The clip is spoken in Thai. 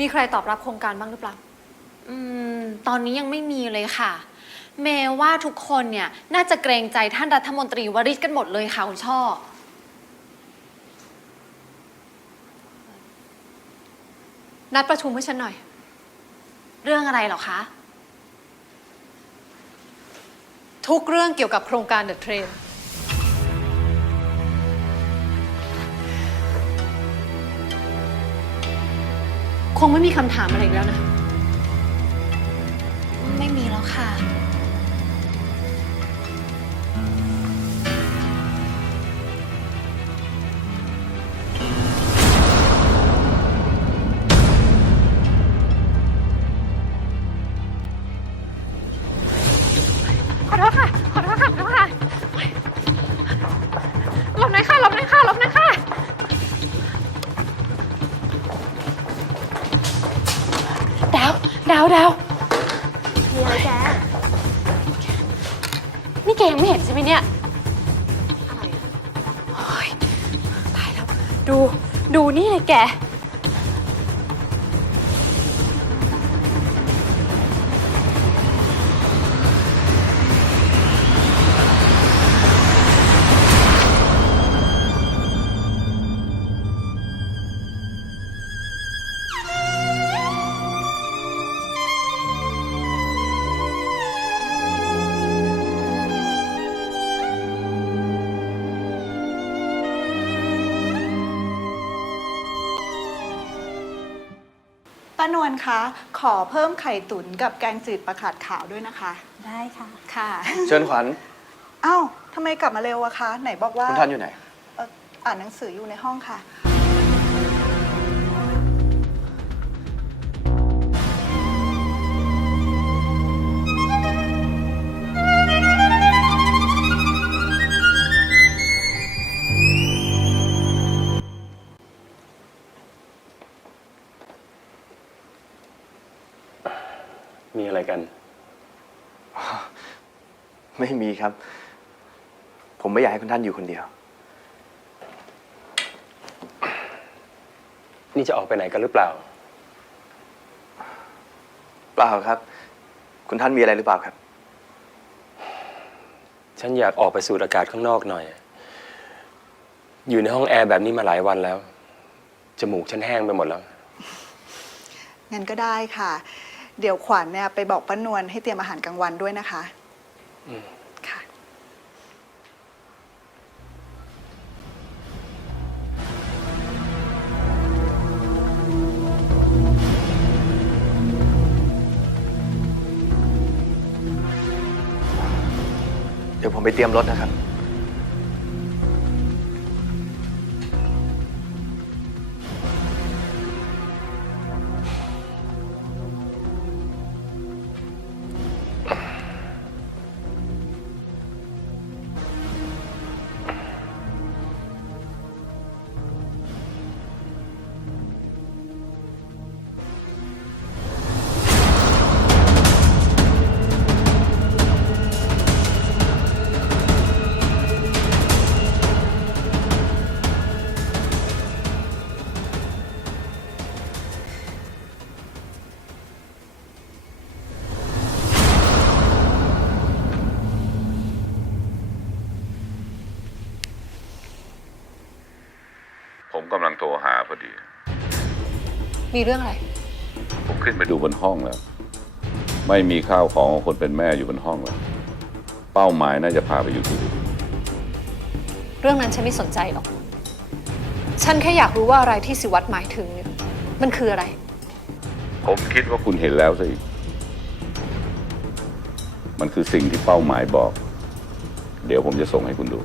มีใครตอบรับโครงการบ้างหรือเปล่า อืม ตอนนี้ยังไม่มีเลยค่ะ เมย์ว่าทุกคนเนี่ยน่าจะเกรงใจท่านรัฐมนตรีวริศกันหมดเลยค่ะคุณช่อ นัดประชุมให้ฉันหน่อย เรื่องอะไรเหรอคะ ทุกเรื่องเกี่ยวกับโครงการเดอะเทรน คงไม่มีคำถามอะไรอีกแล้วนะ ดาวดาวมีอะไรแกนี่แกยังไม่เห็นใช่ไหมเนี่ยอะไรอะโอ๊ยตายแล้ว ดู ดูนี่เลยแก ป้านวลคะ ขอเพิ่มไข่ตุ๋นกับแกงจืดปลาขาดขาวด้วยนะคะ ได้ค่ะ ค่ะเชิญขวัญอ้าวทำไมกลับมาเร็วอะคะ ไหนบอกว่าคุณท่านอยู่ไหน เอ่ออ่านหนังสืออยู่ในห้องค่ะ มีอะไรกัน ไม่มีครับ ผมไม่อยากให้คุณท่านอยู่คนเดียว นี่จะออกไปไหนกันหรือเปล่า เปล่าครับ คุณท่านมีอะไรหรือเปล่าครับ ฉันอยากออกไปสูดอากาศข้างนอกหน่อย อยู่ในห้องแอร์แบบนี้มาหลายวันแล้ว จมูกฉันแห้งไปหมดแล้ว งั้นก็ได้ค่ะ เดี๋ยวขวัญเนี่ยไปบอกป้านวลให้เตรียมอาหารกลางวันด้วยนะคะอืม ค่ะ เดี๋ยวผมไปเตรียมรถนะครับ กำลังโทรหาพอดี มีเรื่องอะไร ผมขึ้นไปดูบนห้องแล้ว ไม่มีข้าวของของคนเป็นแม่อยู่บนห้องแล้ว เป้าหมายน่าจะพาไปอยู่ที่อื่นเรื่องนั้นฉันไม่สนใจหรอก ฉันแค่อยากรู้ว่าอะไรที่สิวัตรหมายถึงเนี่ยมันคืออะไร ผมคิดว่าคุณเห็นแล้วสิมันคือสิ่งที่เป้าหมายบอก เดี๋ยวผมจะส่งให้คุณดู